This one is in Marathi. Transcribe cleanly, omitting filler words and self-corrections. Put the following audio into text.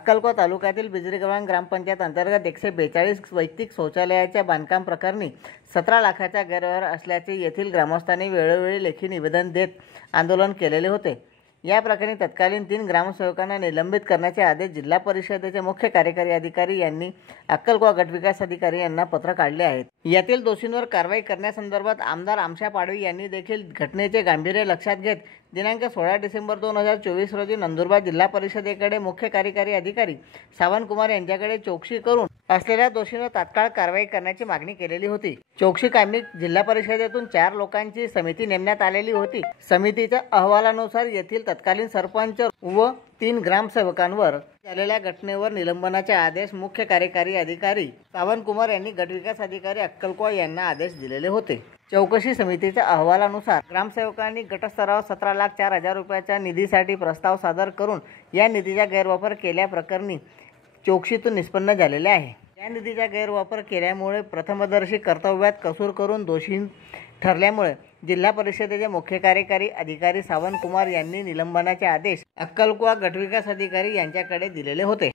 अक्कलकोट तालुक्यातील बिजरीगव्हाण ग्रामपंचायत अंतर्गत 142 वैयक्तिक शौचालयाच्या बांधकाम प्रकरणी 17 लाखाचा गैरव्यवहार असल्याचे येथील ग्रामस्थांनी वेळोवेळी लेखी निवेदन देत आंदोलन केलेले होते। या प्रकरणी तत्कालीन 3 ग्रामसेवकांना निलंबित करण्याचे आदेश जिल्हा परिषदेचे मुख्य कार्यकारी अधिकारी यांनी अक्कलकोट गटविकास अधिकारी यांना पत्र काढले आहेत। यातील दोषींवर कारवाई करण्यासंदर्भात आमदार आमशा पाडवी यांनी देखील घटनेचे गांभीर्य लक्षात घेत दिनांक 16 डिसेंबर 2024 रोजी नंदुरबार जिल्हा परिषदेकडे मुख्य कार्यकारी अधिकारी सावंतकुमार यांच्याकडे चौकशी करून असलेल्या दोषींवर तात्काळ कारवाई करण्याची मागणी केलेली होती। चौकशी कामी जिल्हा परिषदेतून 4 लोकांची समिती नेमण्यात आलेली होती। समितीच्या अहवालानुसार येथील तत्कालीन सरपंच व 3 ग्रामसेवकांवर झालेल्या घटनेवर निलंबनाचे आदेश मुख्य कार्यकारी अधिकारी सावंतकुमार यांनी गटविकास अधिकारी अक्कलकोट यांना आदेश दिलेले होते। चौकशी समितीच्या अहवालानुसार ग्रामसेवकांनी गटस्तरावर 17,04,000 रुपयाच्या निधीसाठी प्रस्ताव सादर करून या निधीचा गैरवापर केल्याप्रकरणी चौकशीतून निष्पन्न झालेले आहे। या निधीचा गैरवापर केल्यामुळे प्रथमदर्शी कर्तव्यात कसूर करून दोषी ठरल्यामुळे जिल्हा परिषदेचे मुख्य कार्यकारी अधिकारी सावंतकुमार यांनी निलंबनाचे आदेश अक्कलकोट गटविकास अधिकारी यांच्याकडे दिलेले होते।